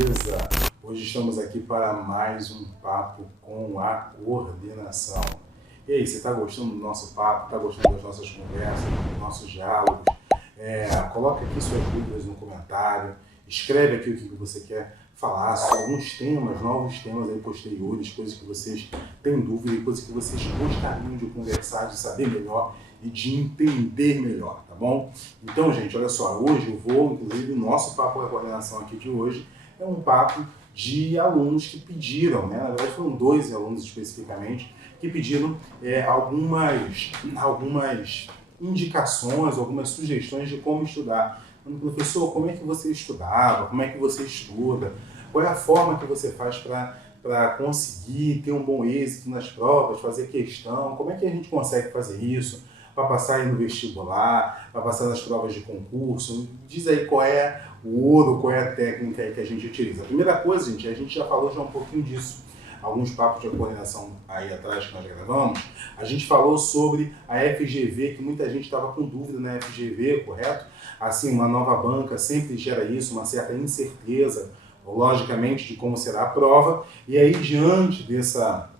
beleza? Hoje estamos aqui para mais um papo com a coordenação. E aí, você está gostando do nosso papo? Está gostando das nossas conversas, dos nossos diálogos? Coloca aqui suas dúvidas no comentário, escreve aqui o que você quer falar sobre alguns temas, novos temas aí posteriores, coisas que vocês têm dúvida, coisas que vocês gostariam de conversar, de saber melhor e de entender melhor, tá bom? Então, gente, olha só, hoje eu vou, inclusive, o nosso papo com a coordenação aqui de hoje é um papo de alunos que pediram, né? Na verdade foram 2 alunos especificamente, que pediram algumas indicações, algumas sugestões de como estudar. Professor, como é que você estudava? Como é que você estuda? Qual é a forma que você faz para conseguir ter um bom êxito nas provas, fazer questão? Como é que a gente consegue fazer isso? Para passar aí no vestibular, para passar nas provas de concurso? Diz aí qual é o ouro, qual é a técnica aí que a gente utiliza. A primeira coisa, gente, a gente já falou um pouquinho disso. Alguns papos de coordenação aí atrás que nós gravamos, a gente falou sobre a FGV, que muita gente estava com dúvida na FGV, correto? Assim, uma nova banca sempre gera isso, uma certa incerteza, logicamente, de como será a prova. E aí, diante dessa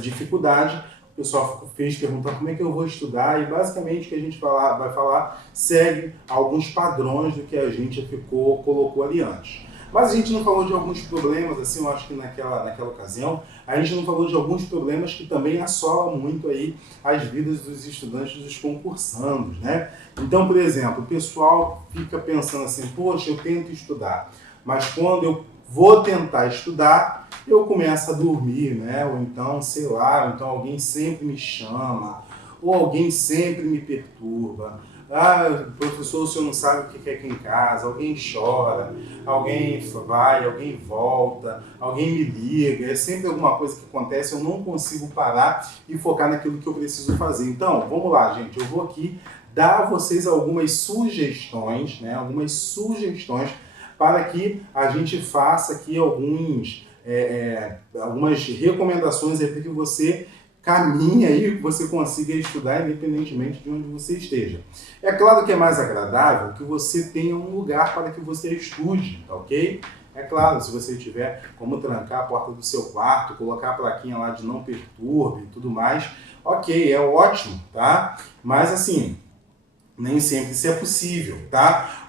dificuldade, o pessoal fez perguntar como é que eu vou estudar, e basicamente o que a gente vai falar segue alguns padrões do que a gente colocou ali antes. Mas a gente não falou de alguns problemas, assim, eu acho que naquela ocasião, a gente não falou de alguns problemas que também assolam muito aí as vidas dos estudantes, dos concursandos, né? Então, por exemplo, o pessoal fica pensando assim, poxa, eu tento estudar, mas quando eu vou tentar estudar, eu começo a dormir, né? Ou então, sei lá, ou então alguém sempre me chama, ou alguém sempre me perturba. Ah, professor, o senhor não sabe o que é aqui em casa, alguém chora, alguém vai, alguém volta, alguém me liga, é sempre alguma coisa que acontece, eu não consigo parar e focar naquilo que eu preciso fazer. Então, vamos lá, gente, eu vou aqui dar a vocês algumas sugestões, né, para que a gente faça aqui algumas recomendações para que você caminhe aí, que você consiga estudar independentemente de onde você esteja. É claro que é mais agradável que você tenha um lugar para que você estude, tá ok? É claro, se você tiver como trancar a porta do seu quarto, colocar a plaquinha lá de não perturbe e tudo mais, ok, é ótimo, tá? Mas assim, nem sempre isso é possível, tá?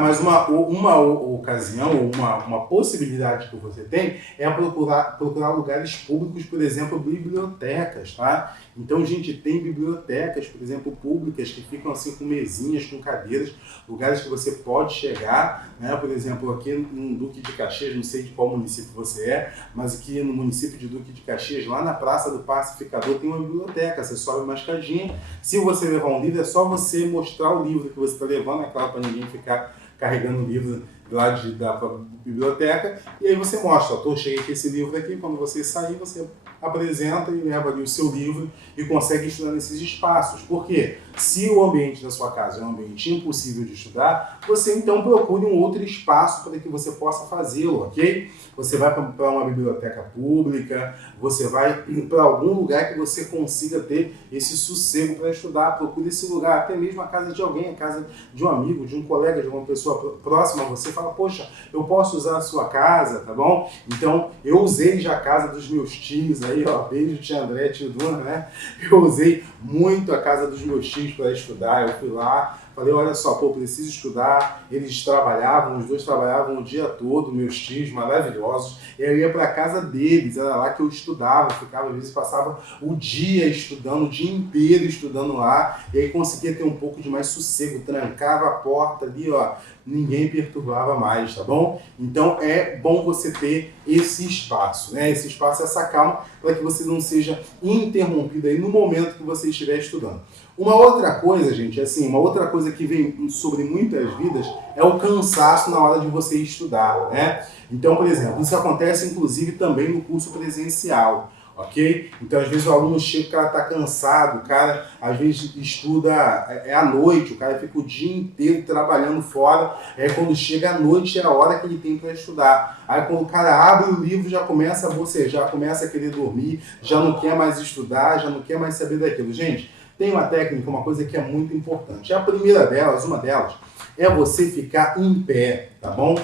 Mas uma ocasião, ou uma possibilidade que você tem é procurar lugares públicos, por exemplo, bibliotecas, tá? Então, gente, tem bibliotecas, por exemplo, públicas, que ficam assim com mesinhas, com cadeiras, lugares que você pode chegar, né? Por exemplo, aqui no Duque de Caxias, não sei de qual município você é, mas aqui no município de Duque de Caxias, lá na Praça do Pacificador, tem uma biblioteca. Você sobe uma escadinha, se você levar um livro, é só você mostrar o livro que você está levando, é claro, para ninguém ficar carregando o livro lá da biblioteca, e aí você mostra, cheguei com esse livro aqui, quando você sair, você apresenta e leva ali o seu livro e consegue estudar nesses espaços. Por quê? Se o ambiente da sua casa é um ambiente impossível de estudar, você então procure um outro espaço para que você possa fazê-lo, ok? Você vai para uma biblioteca pública, você vai para algum lugar que você consiga ter esse sossego para estudar, procure esse lugar, até mesmo a casa de alguém, a casa de um amigo, de um colega, de uma pessoa próxima a você, fala, poxa, eu posso usar a sua casa, tá bom? Então, eu usei já a casa dos meus tios aí, ó, beijo tia André, tio Duna, né? Eu usei muito a casa dos meus tios para estudar, eu fui lá, falei, olha só, preciso estudar. Eles trabalhavam, os 2 trabalhavam o dia todo, meus tios maravilhosos. Eu ia para a casa deles, era lá que eu estudava, ficava, às vezes passava o dia estudando, o dia inteiro estudando lá, e aí conseguia ter um pouco de mais sossego, trancava a porta ali, ó, ninguém perturbava mais, tá bom? Então é bom você ter esse espaço, né? Esse espaço, essa calma, para que você não seja interrompido aí no momento que você estiver estudando. Uma outra coisa, gente, assim, uma outra coisa que vem sobre muitas vidas é o cansaço na hora de você estudar, né? Então, por exemplo, isso acontece inclusive também no curso presencial, ok? Então, às vezes o aluno chega, o cara está cansado, o cara às vezes estuda à noite, o cara fica o dia inteiro trabalhando fora, quando chega à noite é a hora que ele tem para estudar. Aí quando o cara abre o livro, já começa a bocejar, começa a querer dormir, já não quer mais estudar, já não quer mais saber daquilo. Gente, tem uma técnica, uma coisa que é muito importante. A primeira delas, uma delas, é você ficar em pé, tá bom?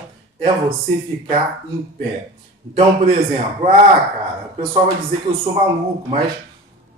é você ficar em pé. Então, por exemplo, cara, o pessoal vai dizer que eu sou maluco, mas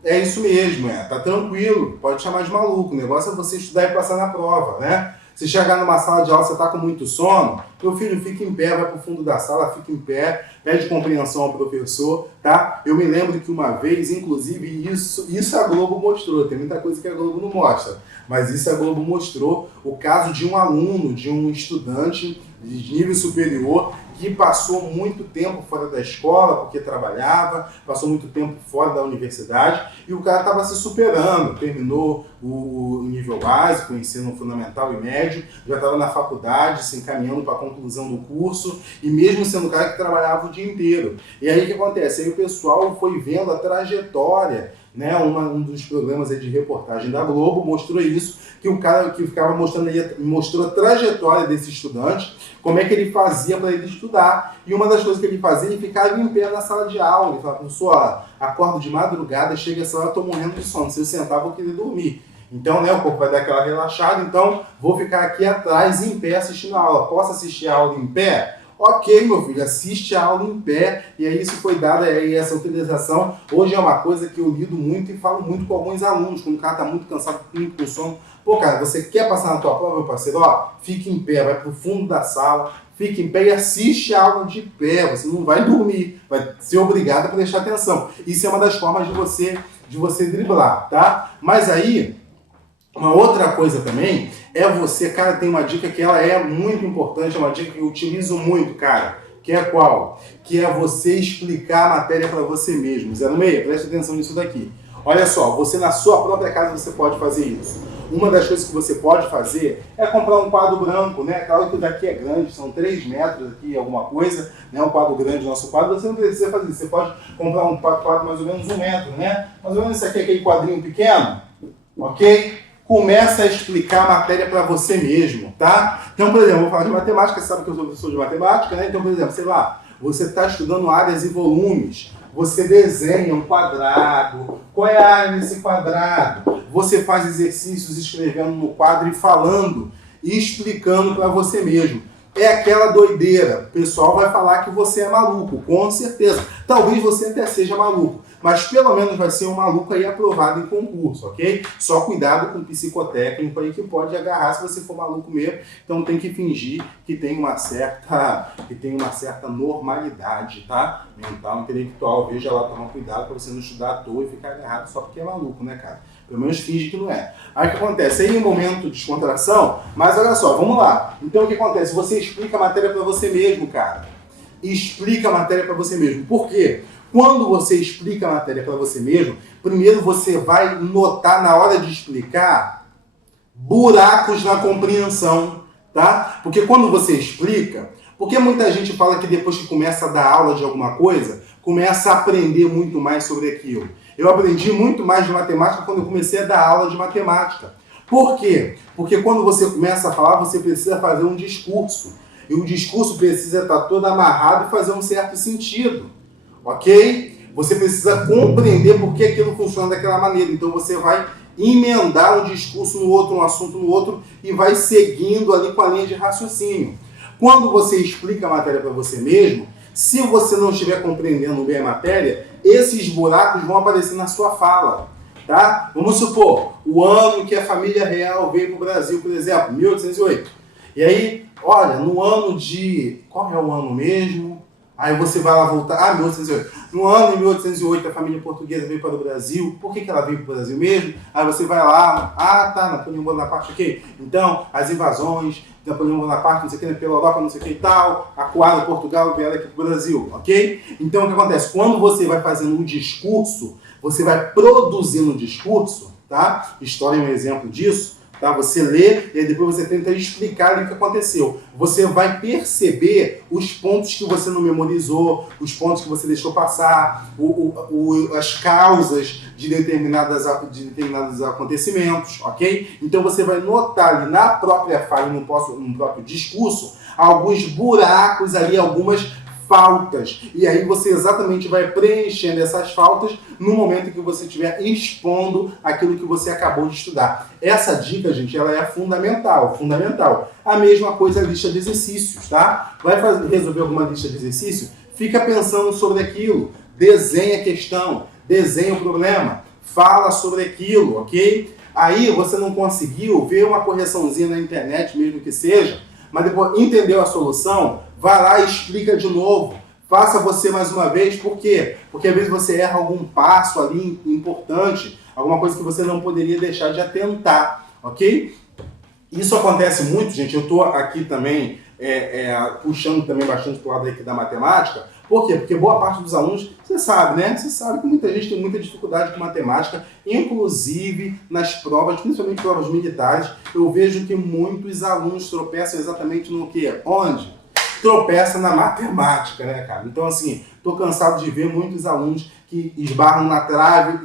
é isso mesmo, tá tranquilo, pode chamar de maluco, o negócio é você estudar e passar na prova, né? Se chegar numa sala de aula, você está com muito sono, meu filho, fica em pé, vai para o fundo da sala, fica em pé, pede compreensão ao professor, tá? Eu me lembro que uma vez, inclusive, isso a Globo mostrou, tem muita coisa que a Globo não mostra, mas isso a Globo mostrou, o caso de um aluno, de um estudante de nível superior, que passou muito tempo fora da escola, porque trabalhava, passou muito tempo fora da universidade, e o cara estava se superando, terminou o nível básico, o ensino fundamental e médio, já estava na faculdade, se encaminhando para a conclusão do curso, e mesmo sendo um cara que trabalhava o dia inteiro. E aí o que acontece? Aí o pessoal foi vendo a trajetória, né? Um dos programas aí de reportagem da Globo mostrou isso, que o cara que ficava mostrou a trajetória desse estudante, como é que ele fazia para ele estudar. E uma das coisas que ele fazia, ele ficava em pé na sala de aula. Ele falava, professor, acordo de madrugada, chega essa hora, estou morrendo de sono. Se eu sentar, vou querer dormir. Então, né, o corpo vai dar aquela relaxada, então vou ficar aqui atrás, em pé, assistindo a aula. Posso assistir a aula em pé? Ok, meu filho, assiste a aula em pé, e aí isso foi dada aí, essa utilização. Hoje é uma coisa que eu lido muito e falo muito com alguns alunos, quando o cara está muito cansado, muito com sono. Pô, cara, você quer passar na tua prova, meu parceiro? Fica em pé, vai pro fundo da sala, fica em pé e assiste a aula de pé. Você não vai dormir, vai ser obrigado a prestar atenção. Isso é uma das formas de você driblar, tá? Mas aí, uma outra coisa também é você, cara, tem uma dica que ela é muito importante, é uma dica que eu utilizo muito, cara, que é qual? Que é você explicar a matéria para você mesmo. 06, preste atenção nisso daqui. Olha só, você na sua própria casa você pode fazer isso. Uma das coisas que você pode fazer é comprar um quadro branco, né? Claro que o daqui é grande, são 3 metros aqui, alguma coisa, né? Um quadro grande, nosso quadro, você não precisa fazer isso. Você pode comprar um quadro mais ou menos 1 metro, né? Mais ou menos isso aqui, aquele quadrinho pequeno, ok? Começa a explicar a matéria para você mesmo, tá? Então, por exemplo, vou falar de matemática, você sabe que eu sou professor de matemática, né? Então, por exemplo, sei lá, você está estudando áreas e volumes, você desenha um quadrado, qual é a área desse quadrado? Você faz exercícios escrevendo no quadro e falando e explicando para você mesmo. É aquela doideira, o pessoal vai falar que você é maluco, com certeza. Talvez você até seja maluco, mas pelo menos vai ser um maluco aí aprovado em concurso, ok? Só cuidado com o psicotécnico aí que pode agarrar se você for maluco mesmo. Então tem que fingir que tem uma certa normalidade, tá? Mental, intelectual. Veja lá, toma cuidado para você não estudar à toa e ficar agarrado só porque é maluco, né, cara? Pelo menos finge que não é. Aí o que acontece? Aí um momento de descontração, mas olha só, vamos lá. Então o que acontece? Você explica a matéria para você mesmo, cara. Explica a matéria para você mesmo. Por quê? Quando você explica a matéria para você mesmo, primeiro você vai notar na hora de explicar buracos na compreensão, tá? Porque quando você explica, porque muita gente fala que depois que começa a dar aula de alguma coisa, começa a aprender muito mais sobre aquilo. Eu aprendi muito mais de matemática quando eu comecei a dar aula de matemática. Por quê? Porque quando você começa a falar, você precisa fazer um discurso. E o discurso precisa estar todo amarrado e fazer um certo sentido. Ok? Você precisa compreender por que aquilo funciona daquela maneira. Então você vai emendar um discurso no outro, um assunto no outro, e vai seguindo ali com a linha de raciocínio. Quando você explica a matéria para você mesmo, se você não estiver compreendendo bem a matéria, esses buracos vão aparecer na sua fala, tá? Vamos supor, o ano que a família real veio para o Brasil, por exemplo, 1808. E aí, olha, no ano de... Qual é o ano mesmo? Aí você vai lá voltar... 1808. No ano de 1808, a família portuguesa veio para o Brasil. Por que ela veio para o Brasil mesmo? Aí você vai lá... Napoleão Bonaparte, ok. Então, as invasões... Napoleão Bonaparte, não sei o que, pela Europa, não sei o que e tal, acuaram Portugal e vieram aqui para o Brasil, ok? Então o que acontece? Quando você vai fazendo um discurso, você vai produzindo um discurso, tá? História é um exemplo disso, tá? Você lê e depois você tenta explicar o que aconteceu. Você vai perceber os pontos que você não memorizou, os pontos que você deixou passar, as causas de determinados acontecimentos, ok? Então você vai notar ali na própria fala, no próprio discurso, alguns buracos ali, algumas faltas. E aí você exatamente vai preenchendo essas faltas no momento em que você estiver expondo aquilo que você acabou de estudar. Essa dica, gente, ela é fundamental, fundamental. A mesma coisa a lista de exercícios, tá? Vai resolver alguma lista de exercício? Fica pensando sobre aquilo, desenha a questão, desenha o problema, fala sobre aquilo, ok? Aí você não conseguiu ver uma correçãozinha na internet, mesmo que seja, mas depois entendeu a solução, vai lá e explica de novo. Faça você mais uma vez, por quê? Porque às vezes você erra algum passo ali importante, alguma coisa que você não poderia deixar de atentar, ok? Isso acontece muito, gente, eu estou aqui também puxando também bastante para o lado aqui da matemática. Por quê? Porque boa parte dos alunos, você sabe, né? Você sabe que muita gente tem muita dificuldade com matemática, inclusive nas provas, principalmente provas militares, eu vejo que muitos alunos tropeçam exatamente no quê? Onde? Tropeça na matemática, né, cara? Então, assim, tô cansado de ver muitos alunos que esbarram na trave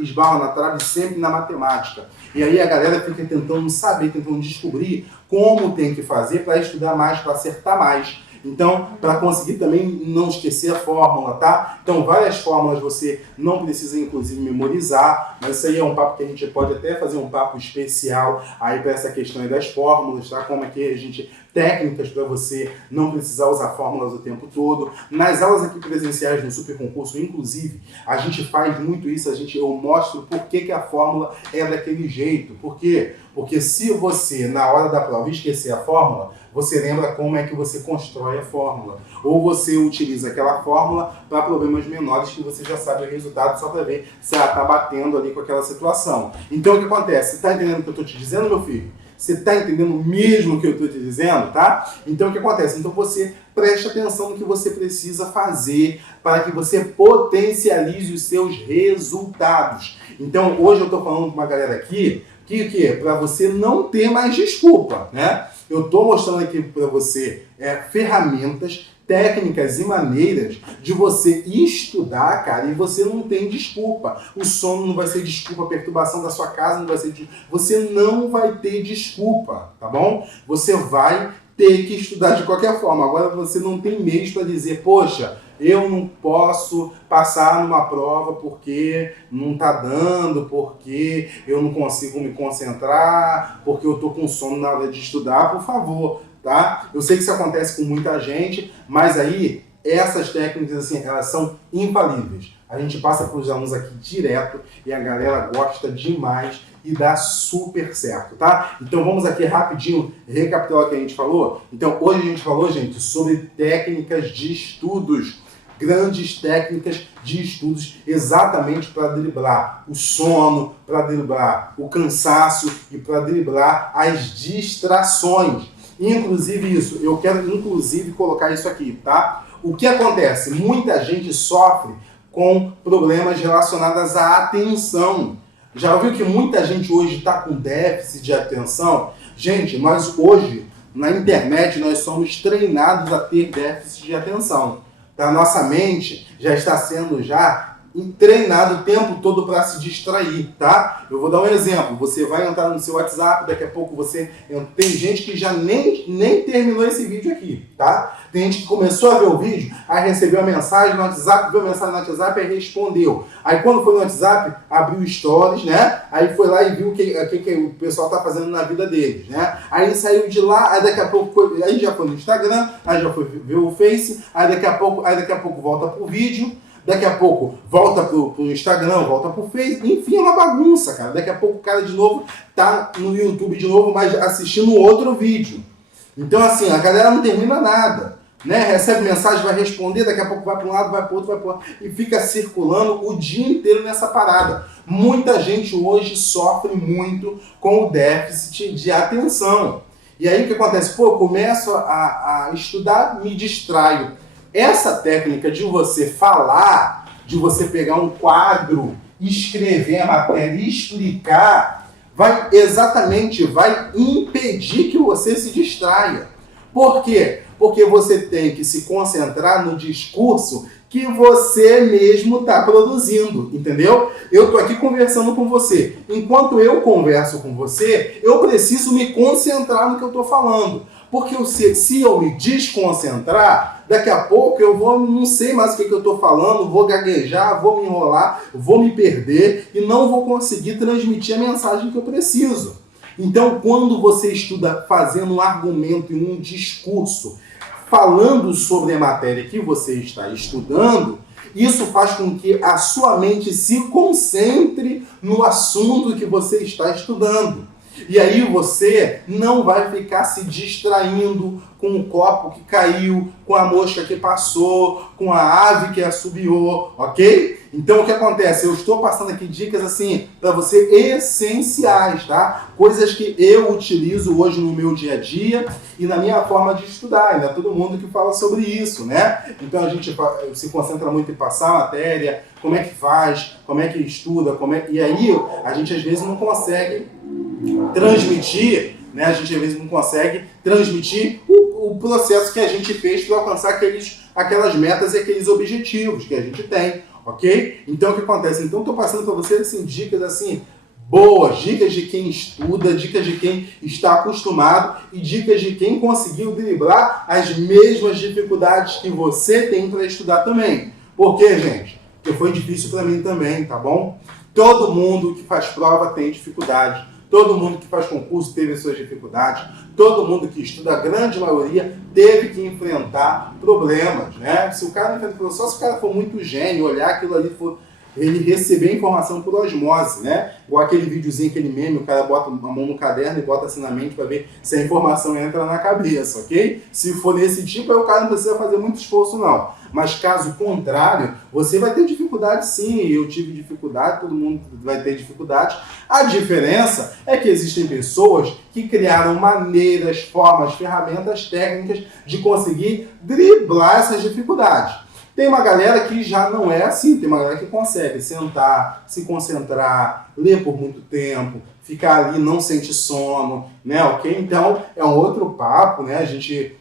sempre na matemática. E aí a galera fica tentando saber, tentando descobrir como tem que fazer para estudar mais, para acertar mais. Então, para conseguir também não esquecer a fórmula, tá? Então, várias fórmulas você não precisa, inclusive, memorizar, mas isso aí é um papo que a gente pode até fazer um papo especial aí para essa questão aí das fórmulas, tá? Como é que a gente... técnicas para você não precisar usar fórmulas o tempo todo. Nas aulas aqui presenciais no Super Concurso, inclusive, a gente faz muito isso, eu mostro por que a fórmula é daquele jeito. Por quê? Porque se você, na hora da prova, esquecer a fórmula, você lembra como é que você constrói a fórmula. Ou você utiliza aquela fórmula para problemas menores que você já sabe o resultado só para ver se ela está batendo ali com aquela situação. Então, o que acontece? Você está entendendo o que eu estou te dizendo, meu filho? Você está entendendo mesmo o que eu estou te dizendo, tá? Então, o que acontece? Então, você preste atenção no que você precisa fazer para que você potencialize os seus resultados. Então, hoje eu estou falando com uma galera aqui que para você não ter mais desculpa, né? Eu estou mostrando aqui para você ferramentas, técnicas e maneiras de você estudar, cara, e você não tem desculpa. O sono não vai ser desculpa, a perturbação da sua casa não vai ser desculpa. Você não vai ter desculpa, tá bom? Você vai ter que estudar de qualquer forma. Agora você não tem meios para dizer, poxa, eu não posso passar numa prova porque não está dando, porque eu não consigo me concentrar, porque eu estou com sono na hora de estudar, por favor, tá? Eu sei que isso acontece com muita gente, mas aí essas técnicas, assim, elas são infalíveis. A gente passa para os alunos aqui direto e a galera gosta demais e dá super certo, tá? Então vamos aqui rapidinho recapitular o que a gente falou. Então hoje a gente falou, gente, sobre técnicas de estudos, grandes técnicas de estudos exatamente para driblar o sono, para driblar o cansaço e para driblar as distrações. Inclusive isso, eu quero inclusive colocar isso aqui, tá? O que acontece? Muita gente sofre com problemas relacionados à atenção. Já ouviu que muita gente hoje está com déficit de atenção? Gente, nós hoje, na internet, nós somos treinados a ter déficit de atenção. A nossa mente já está sendo treinado o tempo todo para se distrair, tá? Eu vou dar um exemplo. Você vai entrar no seu WhatsApp, daqui a pouco você... Tem gente que já nem terminou esse vídeo aqui, tá? Tem gente que começou a ver o vídeo, aí recebeu a mensagem no WhatsApp, viu a mensagem no WhatsApp e respondeu. Aí quando foi no WhatsApp, abriu stories, né? Aí foi lá e viu o que o pessoal tá fazendo na vida deles, né? Aí saiu de lá, aí daqui a pouco aí já foi no Instagram, aí já foi ver o Face, aí daqui a pouco volta pro vídeo. Daqui a pouco volta pro Instagram, volta pro Facebook, enfim, é uma bagunça, cara. Daqui a pouco o cara de novo tá no YouTube de novo, mas assistindo outro vídeo. Então, assim, a galera não termina nada, né? Recebe mensagem, vai responder, daqui a pouco vai para um lado, vai para o outro, vai para o outro, e fica circulando o dia inteiro nessa parada. Muita gente hoje sofre muito com o déficit de atenção. E aí o que acontece? Pô, eu começo a estudar, me distraio. Essa técnica de você falar, de você pegar um quadro, escrever a matéria e explicar, vai impedir que você se distraia. Por quê? Porque você tem que se concentrar no discurso que você mesmo está produzindo, entendeu? Eu estou aqui conversando com você. Enquanto eu converso com você, eu preciso me concentrar no que eu estou falando. Porque se eu me desconcentrar, daqui a pouco eu não sei mais o que eu estou falando, vou gaguejar, vou me enrolar, vou me perder e não vou conseguir transmitir a mensagem que eu preciso. Então, quando você estuda fazendo um argumento em um discurso, falando sobre a matéria que você está estudando, isso faz com que a sua mente se concentre no assunto que você está estudando. E aí você não vai ficar se distraindo com o copo que caiu, com a mosca que passou, com a ave que assobiou, ok? Então o que acontece? Eu estou passando aqui dicas assim para você essenciais, tá? Coisas que eu utilizo hoje no meu dia a dia e na minha forma de estudar. Ainda é todo mundo que fala sobre isso, né? Então a gente se concentra muito em passar a matéria, como é que faz, como é que estuda, e aí a gente às vezes não consegue transmitir, né? A gente às vezes não consegue transmitir o processo que a gente fez para alcançar aquelas metas e aqueles objetivos que a gente tem, ok? Então o que acontece? Então estou passando para vocês assim, dicas assim boas, dicas de quem estuda, dicas de quem está acostumado e dicas de quem conseguiu driblar as mesmas dificuldades que você tem para estudar também. Por quê, gente? Porque foi difícil para mim também, tá bom? Todo mundo que faz prova tem dificuldade. Todo mundo que faz concurso teve suas dificuldades. Todo mundo que estuda, a grande maioria, teve que enfrentar problemas, né? Se o cara não enfrenta, só se o cara for muito gênio, olhar aquilo ali, ele receber a informação por osmose, né? Ou aquele videozinho, aquele meme, o cara bota a mão no caderno e bota assim na mente para ver se a informação entra na cabeça, ok? Se for nesse tipo, aí o cara não precisa fazer muito esforço, não. Mas caso contrário, você vai ter dificuldade sim, eu tive dificuldade, todo mundo vai ter dificuldade. A diferença é que existem pessoas que criaram maneiras, formas, ferramentas técnicas de conseguir driblar essas dificuldades. Tem uma galera que já não é assim, tem uma galera que consegue sentar, se concentrar, ler por muito tempo, ficar ali, não sente sono, né, ok? Então, é um outro papo, né, a gente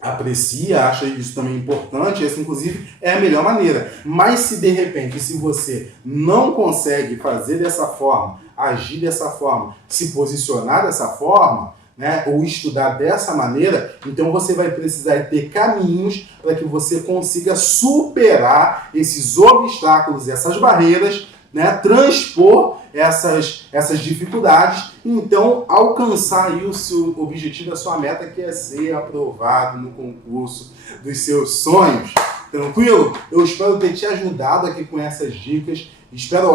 aprecia, acha isso também importante, essa inclusive é a melhor maneira. Mas se de repente, se você não consegue fazer dessa forma, agir dessa forma, se posicionar dessa forma, né, ou estudar dessa maneira, então você vai precisar ter caminhos para que você consiga superar esses obstáculos, essas barreiras, né, transpor essas dificuldades e então alcançar aí o seu objetivo, a sua meta, que é ser aprovado no concurso dos seus sonhos. Tranquilo? Eu espero ter te ajudado aqui com essas dicas. Espero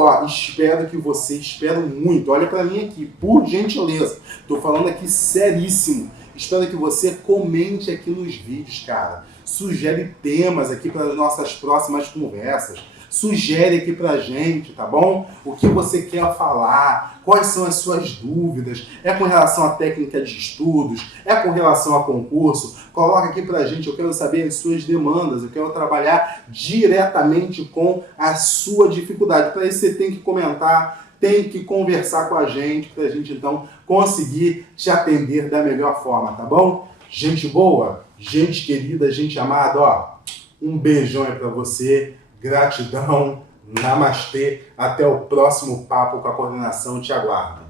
que você, espero muito. Olha para mim aqui, por gentileza. Estou falando aqui seríssimo. Espero que você comente aqui nos vídeos, cara. Sugere temas aqui para as nossas próximas conversas. Sugere aqui pra gente, tá bom? O que você quer falar, quais são as suas dúvidas, é com relação à técnica de estudos, é com relação a concurso, coloca aqui pra gente, eu quero saber as suas demandas, eu quero trabalhar diretamente com a sua dificuldade. Para isso você tem que comentar, tem que conversar com a gente, pra gente então conseguir te atender da melhor forma, tá bom? Gente boa, gente querida, gente amada, ó, um beijão aí pra você. Gratidão, namastê, até o próximo papo com a coordenação, te aguardo.